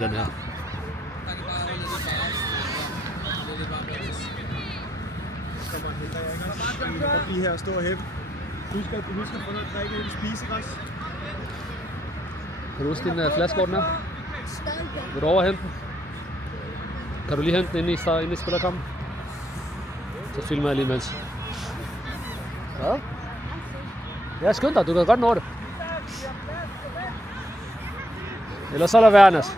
Den her. Lige her og stå og hæppe. Husk at få noget at drikke i spisegræs. Kan du huske din flaske, hvor den er? Vil du overhente den? Kan du lige hente den inde i spillerkampen? Så filmer jeg lige imens. Hvad? Ja, skynd dig, du kan godt nå det. Ellers så lad være, Nas.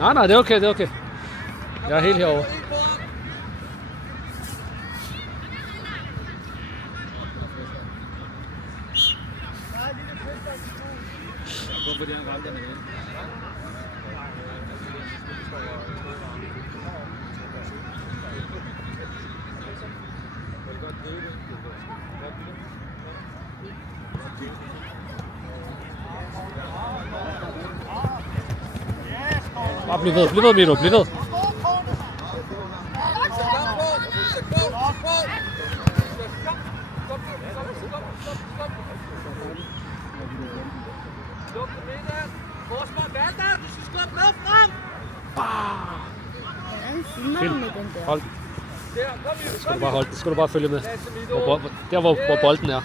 Nej, det er okay, det er okay. Jeg er helt herovre. Bare bliv ved, Mino, bliv ved. Hold. Skal du bare holde, skal du bare følge med. Der hvor bolden er.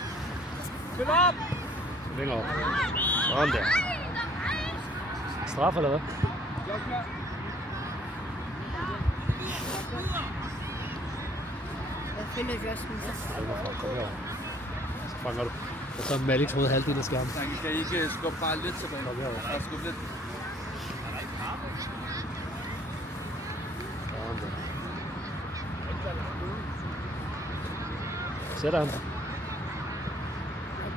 Længere op. Sådan der. Straf eller hvad? Jeg finder Justin. Kom herover. Så fanger du. Og så er Malik mod halvdelen af skærmen. Så kan I ikke skubbe bare lidt tilbage. Kom herover. Ja, skubbe lidt. Sådan der. Sætter han. Ja,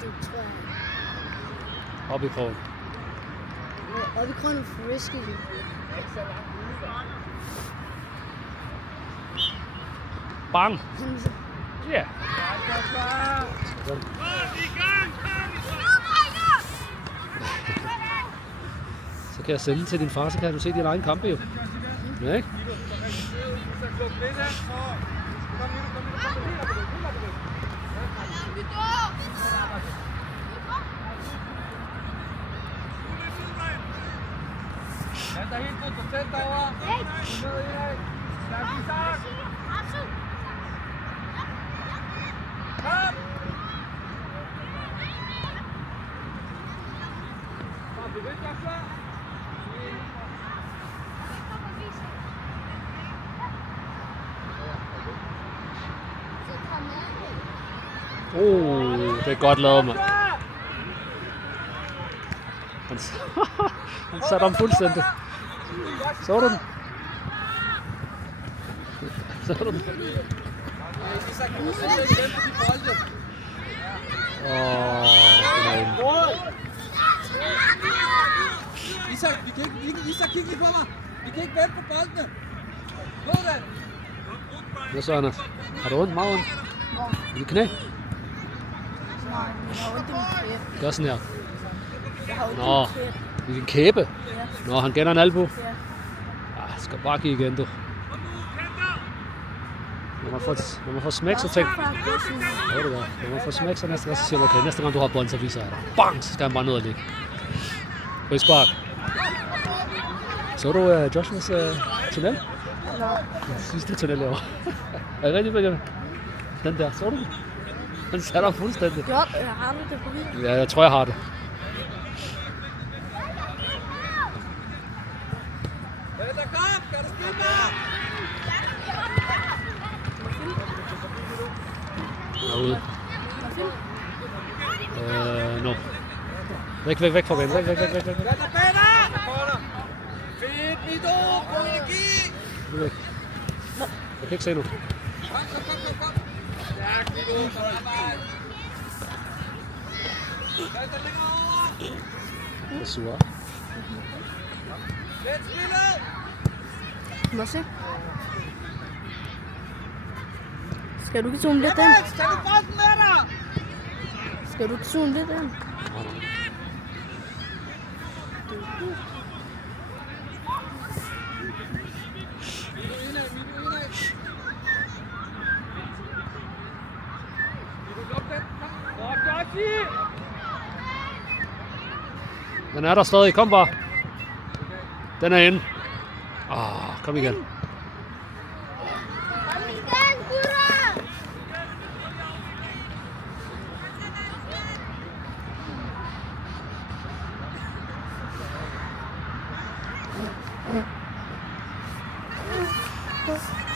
det tror jeg. Op i krogen. Og vi kroner for risky. Bang! Ja. Så kan jeg sende til din far, så kan du se din egen kampe jo. Ja, ikke? Vent dig helt godt, tæt derovre. Ned i dag. Stærk i start. Kom! Kom, du vil godt klar. Det er godt lavet, mand. Han satte ham fuldstændig. Så du den? Så du den? Nej. Isak, Isak, kig lige på mig. Vi kan ikke vente på boldene. Sådan. Hvad så, Anders? Har du ondt? Meget ondt? I dit knæ? Nej, jeg har ondt i min kæbe. Gør sådan her. Jeg har ondt Nå, i min kæbe. i din kæbe? Ja. Nå, han gænder en albu. Ja. Skal bare give igen, du. Når man får smæk, så tænker ja, det gør. Når man får smæk, så næste gang, så siger man, okay, næste gang du har bånd, så viser jeg dig. Bang! Så skal han bare ned og ligge. Frispark. Så du Joshuas tunnel? Nå. Sidste tunnel derovre. Er det rigtigt, Benjamin? Den der, så du den? Den satte ham fuldstændig. Jo, jeg har det på video. Ja, jeg tror, jeg har det. Kom, kan du spille mig? Herude. Nu. Væk fra banen. Væk. Fint, Mido! God energi! Nu væk. Jeg kan ikke se nu. Kom. Stærkt, Mido. Godt arbejde. Lad dig længere over. Det er sur. Let spillet! Må jeg se? Skal du ikke zoome lidt ind? Skal du bolden med dig? Skal du ikke zoome lidt ind? Den er der stadig. Kom bare. Den er inde. Kom igen.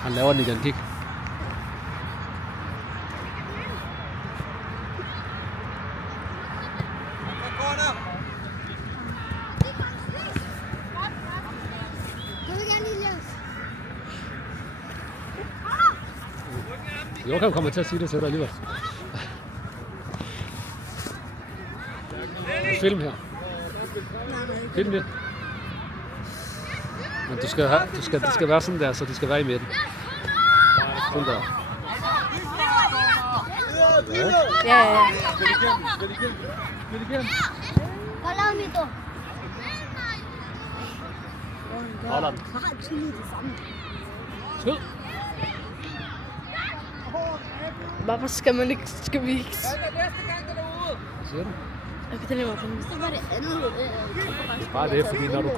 Han laver den igen. Kig. Joachim kommer til at sige det til dig alligevel. Film her. Film det. Men det skal være sådan der, så de skal være i midten. Sådan der. Ja. Spil igen. Holder den. Skyd. Hvorfor skal vi ikke? Hvad siger du? Okay, den er jo sådan. Så var det andet. Bare det, fordi når du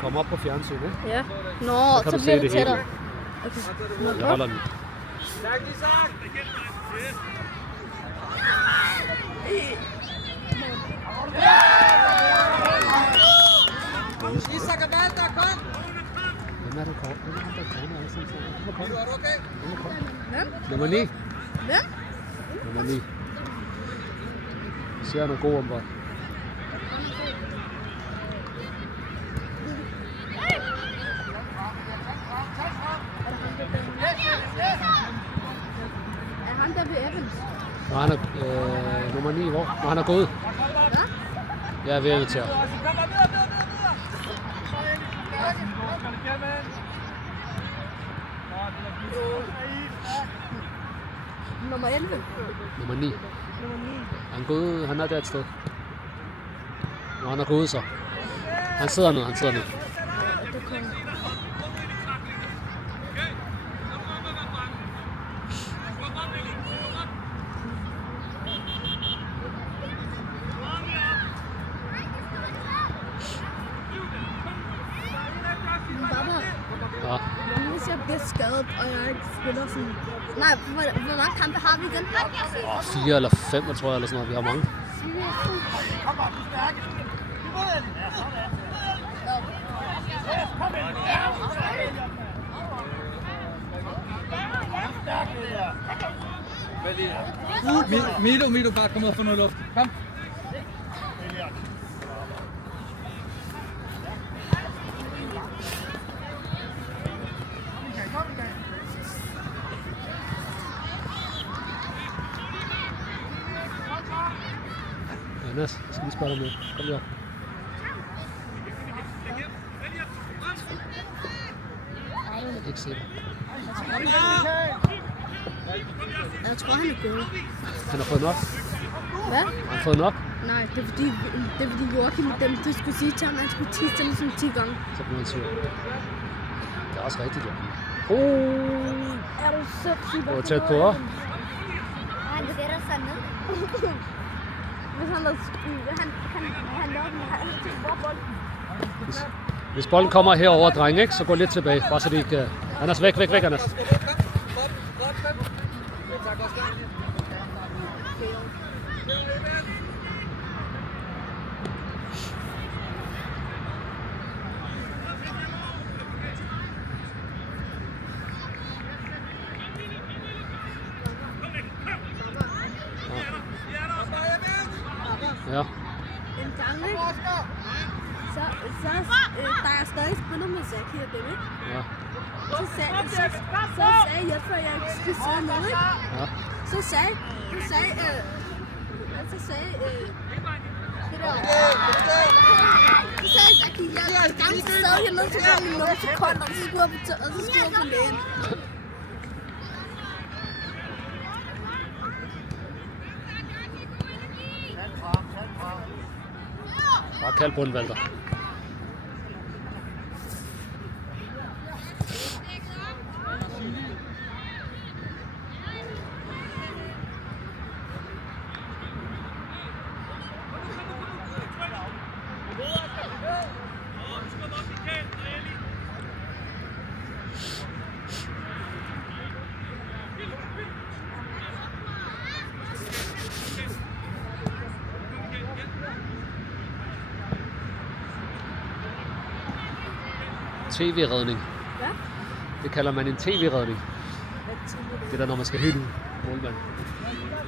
kommer op på fjernsyn, ikke? Ja. Nå, Så kan så du bliver se det det hele. tættere. Okay. Jeg holder den. Isak og Valter, kom! Hvem er der kommer alle sammen? Er du okay? Hvem? Nummer 9. Hvem? Nummer 9. Ser noget god om bold. Er han der ved Evans? Nå, han er nummer 9, hvor? Nå, han er gået. Hvad? Jeg er ved at invitere. Nummer 11. Nummer 9. Han er der et sted. Nå, han er gået så. Han sidder nu. Ja. Hvis jeg bliver skadet, og jeg ikke spiller sådan... Nej, hvor mange kampe har vi igen? 4 eller 5, tror jeg, eller sådan noget. Vi har mange. Milo, bare kom ud og få noget luft. Kom. Anders, jeg skal lige spørge dig med. Kom lige op. Ikke se dig. Jeg tror, han er gået. Han har fået nok. Hvad? Han har fået nok. Nej, det er fordi Joachim, dem du skulle sige til ham, han skulle tisse dem ligesom 10 gange. Så bliver han sur. Det er også rigtigt, ja. Er du sindssygt? Det var tæt på, hva'? Han gætter sig ned. Hvis han lavede den, Hvis bolden kommer herover, dreng, ikke? Så gå lidt tilbage. Bare så det ikke... Anders, væk, Anders. Ja. en gang, ikke? Så da jeg stadig spiller med Zaki og dem, ikke? Ja. Så sagde Jesper, at jeg ikke skulle sidde ned, ikke? Ja. Så sagde det der. Så sagde Zaki, jeg er gang til sad hernede, så kom i nogle sekunder, og så skulle jeg på lægen. Bare kald på den, Valter. tv-redning. Hvad? Det kalder man en tv-redning. Det er der, når man skal helt ud. Målmand.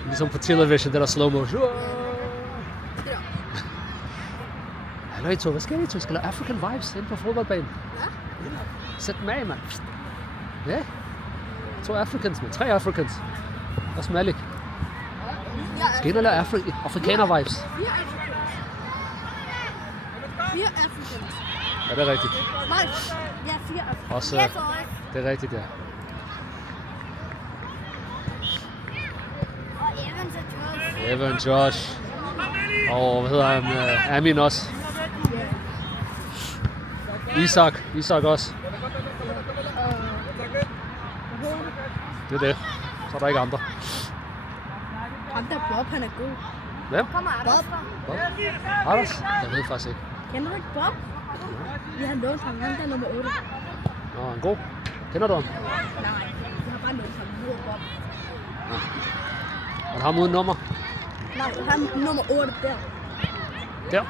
Ligesom på television, det der slow motion. Ja. Hallo I to, hvad skal I to? Skal lave African vibes inde på fodboldbanen? Ja. Sæt dem af, mand. Ja. 2 Africans, mand. 3 Africans. Også Malik. Skal ind og lave afrikaner vibes? 4 Africans. 4 Africans. Ja, det er rigtigt. Nej, ja, 4 Africans. Også, Ja, det er rigtigt, ja. og Evans og Josh. Evan, Josh. Og hvad hedder han? Amin også. Isak også. Det er det. Så er der ikke andre. Ham der Bob, han er god. Hvem? Kommer Bob. Bob? Anders? Jeg ved faktisk ikke. Kender du ikke Bob? Vi har lånt ham, han der nummer 8. Nå, han er god. Kender du ham? Nej, vi har bare lånt ham, han hedder Bob. Er det ham uden nummer? Nej, han er nummer 8 der. Der.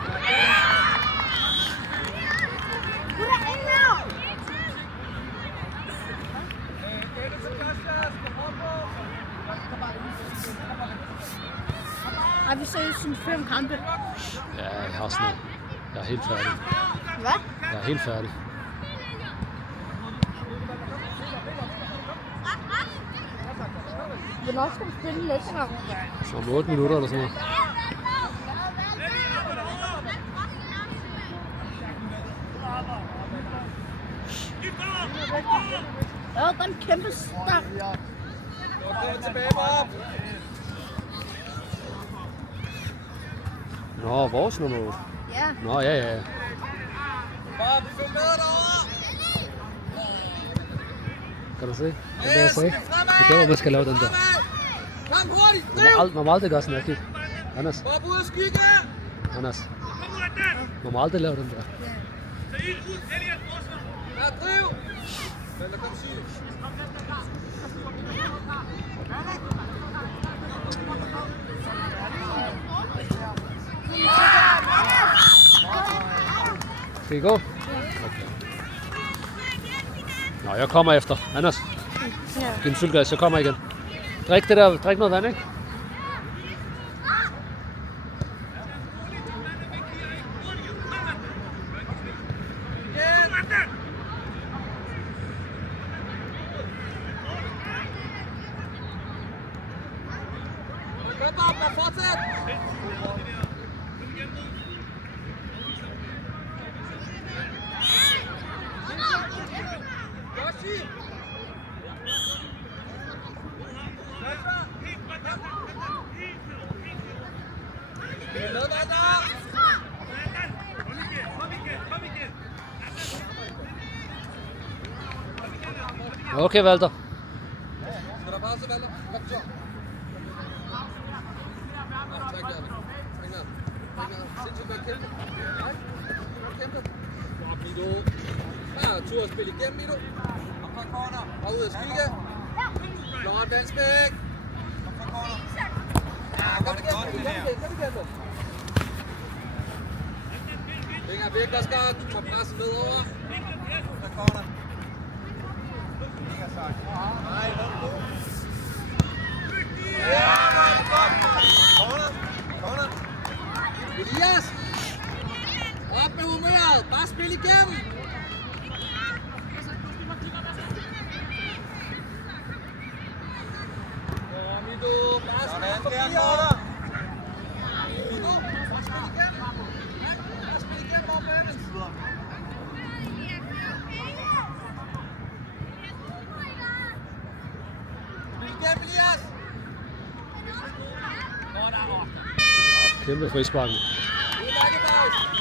Har vi set sådan 5 kampe? Ja, jeg har sådan noget. Jeg er helt færdig. Hvad? Jeg er helt færdig. Hvornår skal vi spille næste gang? Så om 8 minutter eller sådan noget. Ja, der er en kæmpe stang. Tilbage, Bob. Nå, vores nummer 8. Ja. Nå, ja. Bob, følg med derovre. Kan du se? Det er det, jeg sagde. Det er der, man skal lave den der. Kom hurtigt. Man må aldrig gøre sådan her, kig. Anders. Bob ud og skygge. Anders. Man må aldrig lave den der. Ja, driv. Vælter, kom syg. Skal I gå? Okay. Nå, jeg kommer efter. Anders. Giv en fyldgas, jeg kommer igen. Drik det der, drik noget vand, ikke? Kom, Bob, og fortsæt. Joshi. Okay, Walter. Skal der pause, Valder? Kom, John. Træk der. Træk der. Sindssygt med kæmpe. Nej. Kæmpe. Mido. Her, tur at spille igennem, Mido. Kom fra corner. Og ud af skygge. Flot, Dansbæk. Kom fra corner. Ja, kom igennem. Kom igennem. Vinger virkelig også godt. Du må presse med over. Kom fra corner. Nej, ja, corner. Elias! Op med humøret! Bare spil igennem! Mido, bare spil forbi her! Mido, bare spil igennem! Bare spil igennem over banen! Igennem, Elias! Kæmpe frisparken.